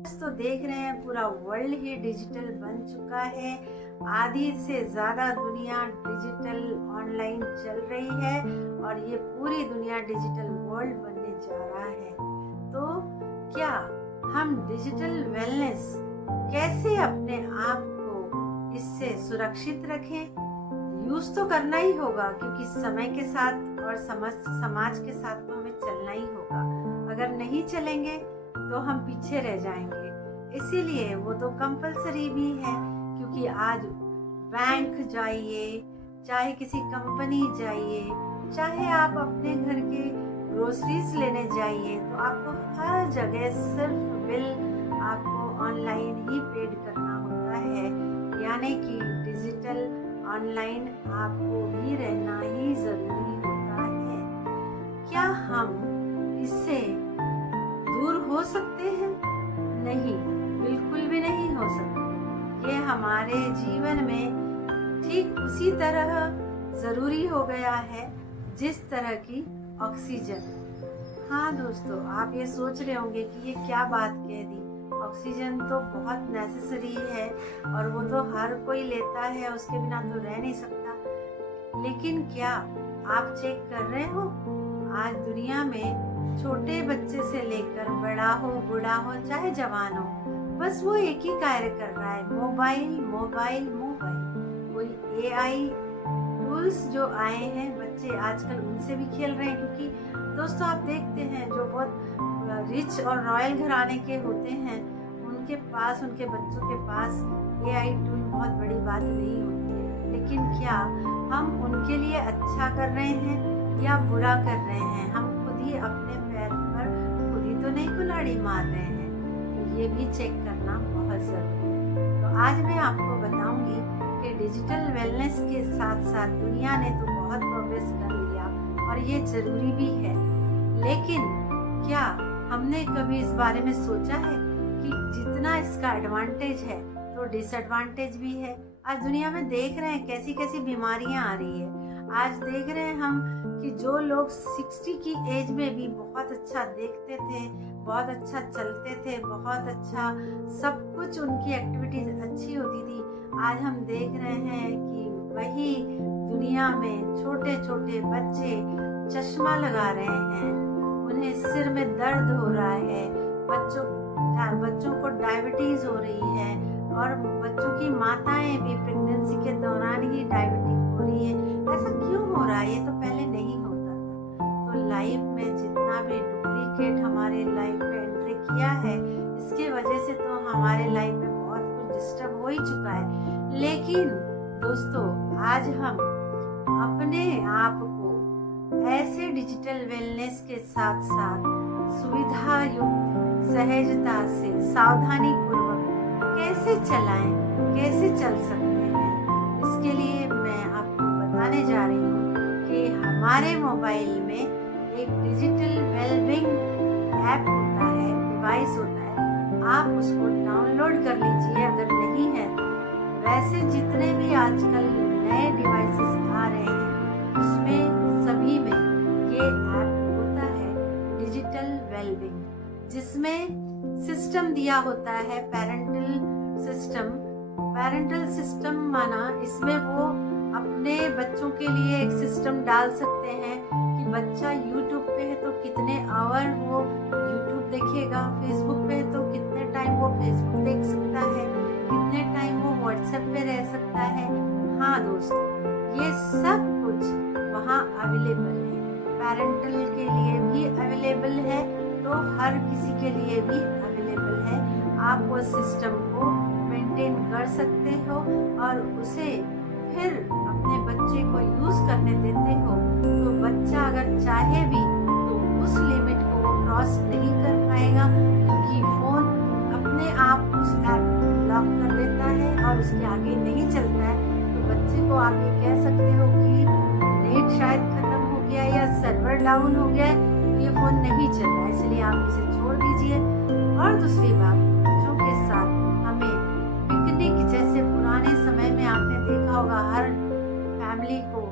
तो देख रहे हैं पूरा वर्ल्ड ही डिजिटल बन चुका है। आधी से ज़्यादा दुनिया डिजिटल ऑनलाइन चल रही है और ये पूरी दुनिया डिजिटल वर्ल्ड बनने जा रहा है। तो क्या हम डिजिटल वेलनेस कैसे अपने आप को इससे सुरक्षित रखें? यूज़ तो करना ही होगा क्योंकि समय के साथ और समाज के साथ तो हमें चलना ही होगा। अगर नहीं चलेंगे तो हम पीछे रह जाएंगे। इसीलिए वो तो कंपलसरी भी है क्योंकि आज बैंक जाइए, चाहे किसी कंपनी जाइए, चाहे आप अपने घर के ग्रोसरीज लेने जाइए, तो आपको हर जगह सिर्फ बिल आपको ऑनलाइन ही पेड करना होता है। यानी कि डिजिटल ऑनलाइन आपको भी रहना ही ज़रूरी होता है। क्या हम इससे दूर हो सकते हैं? नहीं, बिल्कुल भी नहीं हो सकते। ये हमारे जीवन में ठीक उसी तरह ज़रूरी हो गया है जिस तरह की ऑक्सीजन। हाँ दोस्तों, आप ये सोच रहे होंगे कि ये क्या बात कह दी। ऑक्सीजन तो बहुत नेसेसरी है और वो तो हर कोई लेता है, उसके बिना तो रह नहीं सकता। लेकिन क्या आप चेक कर रहे हो, आज दुनिया में छोटे बच्चे से लेकर बड़ा हो, बूढ़ा हो, चाहे जवान हो, बस वो एक ही कार्य कर रहा है, मोबाइल मोबाइल मोबाइल। कोई एआई टूल्स जो आए हैं, बच्चे आजकल उनसे भी खेल रहे हैं। क्योंकि दोस्तों आप देखते हैं जो बहुत रिच और रॉयल घराने के होते हैं, उनके पास, उनके बच्चों के पास एआई टूल बहुत बड़ी बात नहीं होती है। लेकिन क्या हम उनके लिए अच्छा कर रहे हैं या बुरा कर रहे हैं? हम खुद ही अपने पैर पर खुद ही तो नहीं कुल्हाड़ी मार रहे हैं। तो ये भी चेक करना बहुत ज़रूरी है। तो आज मैं आपको बताऊंगी कि डिजिटल वेलनेस के साथ साथ दुनिया ने तो बहुत प्रोग्रेस कर लिया और ये ज़रूरी भी है। लेकिन क्या हमने कभी इस बारे में सोचा है कि जितना इसका एडवांटेज है तो डिसएडवांटेज भी है? आज दुनिया में देख रहे हैं कैसी कैसी बीमारियां आ रही है। आज देख रहे हैं हम कि जो लोग 60 की एज में भी बहुत अच्छा देखते थे, बहुत अच्छा चलते थे, बहुत अच्छा सब कुछ उनकी एक्टिविटीज अच्छी होती थी, आज हम देख रहे हैं कि वही दुनिया में छोटे छोटे बच्चे चश्मा लगा रहे हैं, उन्हें सिर में दर्द हो रहा है, बच्चों को डायबिटीज हो रही है और बच्चों की माताएं भी प्रेगनेंसी के दौरान ही डायबिटिक हो रही है। ऐसा क्यों हो रहा है? ये तो पहले नहीं होता था। तो लाइफ में जितना भी डुप्लीकेट हमारे लाइफ में एंट्री किया है, इसके वजह से तो हमारे लाइफ में बहुत कुछ डिस्टर्ब हो ही चुका है। लेकिन दोस्तों आज हम अपने आप को ऐसे डिजिटल वेलनेस के साथ साथ सुविधा युक्त, सहजता से, सावधानी पूर्वक कैसे चलाएं, कैसे चल सकते हैं, इसके लिए मैं आपको बताने जा रही हूँ कि हमारे मोबाइल में एक डिजिटल वेलबींग ऐप होता है, डिवाइस होता है। आप उसको डाउनलोड कर लीजिए अगर नहीं है तो। वैसे जितने भी आजकल नए डिवाइसेस आ रहे हैं उसमें सभी में ये ऐप होता है डिजिटल वेलबींग, जिसमें सिस्टम दिया होता है पेरेंटल सिस्टम माना इसमें वो अपने बच्चों के लिए एक सिस्टम डाल सकते हैं कि बच्चा यूट्यूब पे है तो कितने आवर वो यूट्यूब देखेगा, फेसबुक पे है तो कितने टाइम वो फेसबुक देख सकता है, कितने टाइम वो व्हाट्सएप पे रह सकता है। हाँ दोस्तों, ये सब कुछ वहाँ अवेलेबल है, पेरेंटल के लिए भी अवेलेबल है, तो हर किसी के लिए भी अवेलेबल है। आप वो सिस्टम को मेंटेन कर सकते हो और उसे फिर अपने बच्चे को यूज़ करने देते हो, तो बच्चा अगर चाहे भी तो उस लिमिट को वो क्रॉस नहीं कर पाएगा, क्योंकि फ़ोन अपने आप उस ऐप को लॉक कर देता है और उसके आगे नहीं चलता है। तो बच्चे को आप ये कह सकते हो कि नेट शायद ख़त्म हो गया या सर्वर डाउन हो गया, ये फ़ोन नहीं चल रहा है, इसलिए आप इसे छोड़ दीजिए। और दूसरी बात, बच्चों के साथ हमें पिकनिक जैसे पुराने समय में आपने देखा होगा, हर फैमिली को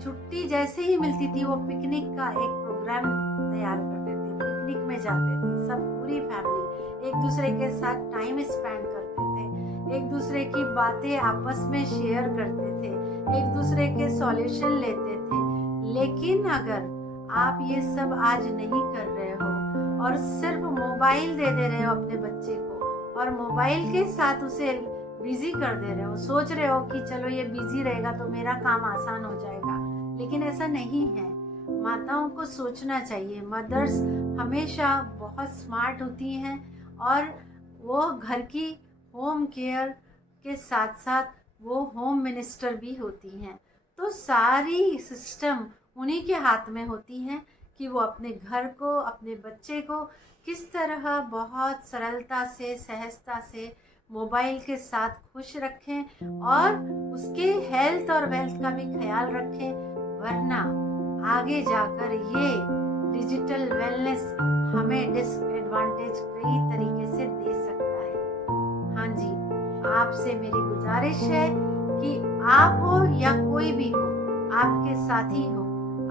छुट्टी जैसे ही मिलती थी वो पिकनिक का एक प्रोग्राम तैयार करते थे। पिकनिक में जाते थे, सब पूरी फैमिली एक दूसरे के साथ टाइम स्पेंड करते थे, एक दूसरे की बातें आपस में शेयर करते थे, एक दूसरे के सॉल्यूशन लेते थे। लेकिन अगर आप ये सब आज नहीं कर रहे हो और सिर्फ मोबाइल दे रहे हो अपने बच्चे को और मोबाइल के साथ उसे बिजी कर दे रहे हो, सोच रहे हो कि चलो ये बिजी रहेगा तो मेरा काम आसान हो जाएगा, लेकिन ऐसा नहीं है। माताओं को सोचना चाहिए। मदर्स हमेशा बहुत स्मार्ट होती हैं और वो घर की होम केयर के साथ साथ वो होम मिनिस्टर भी होती हैं। तो सारी सिस्टम उन्हीं के हाथ में होती हैं कि वो अपने घर को, अपने बच्चे को किस तरह बहुत सरलता से, सहजता से मोबाइल के साथ खुश रखें और उसके हेल्थ और वेल्थ का भी ख्याल रखें, वरना आगे जाकर ये डिजिटल वेलनेस हमें डिसएडवांटेज कई तरीके से दे सकता है। हाँ जी, आपसे मेरी गुजारिश है कि आप हो या कोई भी हो, आपके साथी हो,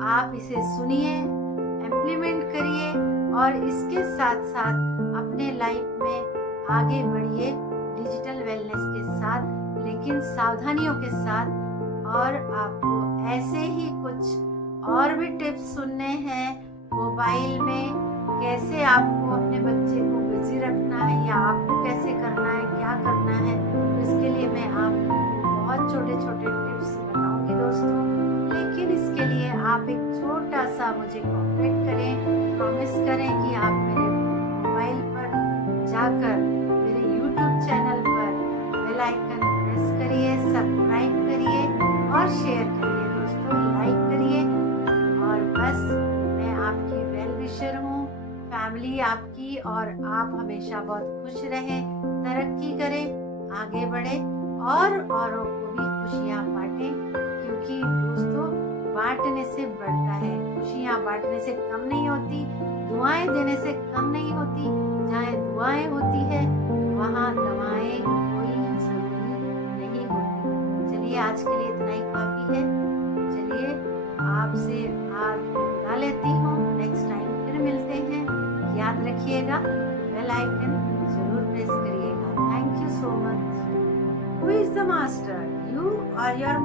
आप इसे सुनिए, इम्प्लीमेंट करिए और इसके साथ साथ अपने लाइफ में आगे बढ़िए डिजिटल वेलनेस के साथ, लेकिन सावधानियों के साथ। और आपको ऐसे ही कुछ और भी टिप्स सुनने हैं मोबाइल में, कैसे आपको अपने बच्चे को बिजी रखना है या आपको कैसे करना है, क्या करना है, तो इसके लिए मैं आपको बहुत छोटे छोटे टिप्स बताऊंगी दोस्तों। लेकिन इसके लिए आप एक छोटा सा मुझे कॉपरेट करें, प्रॉमिस करें कि आप मेरे मोबाइल पर जाकर मेरे YouTube चैनल पर बेल आइकन प्रेस करिए, सब्सक्राइब करिए और शेयर करिए दोस्तों, लाइक करिए। और बस मैं आपकी वेल विशर हूँ, फैमिली आपकी, और आप हमेशा बहुत खुश रहें, तरक्की करें, आगे बढ़े और औरों को भी खुशियाँ बांटें, क्योंकि दोस्तों बांटने से बढ़ता है, खुशियाँ बांटने से कम नहीं होती, दुआएं देने से कम नहीं होती। जहाँ दुआएं होती है वहाँ दवाएं कोई जरूरी नहीं होती। चलिए आज के लिए इतना ही काफी है। चलिए आपसे आज बता लेती हूँ, नेक्स्ट टाइम फिर मिलते हैं। याद रखिएगा, बेल आइकन जरूर प्रेस करिएगा। Thank you so much. Who is the master, you और योर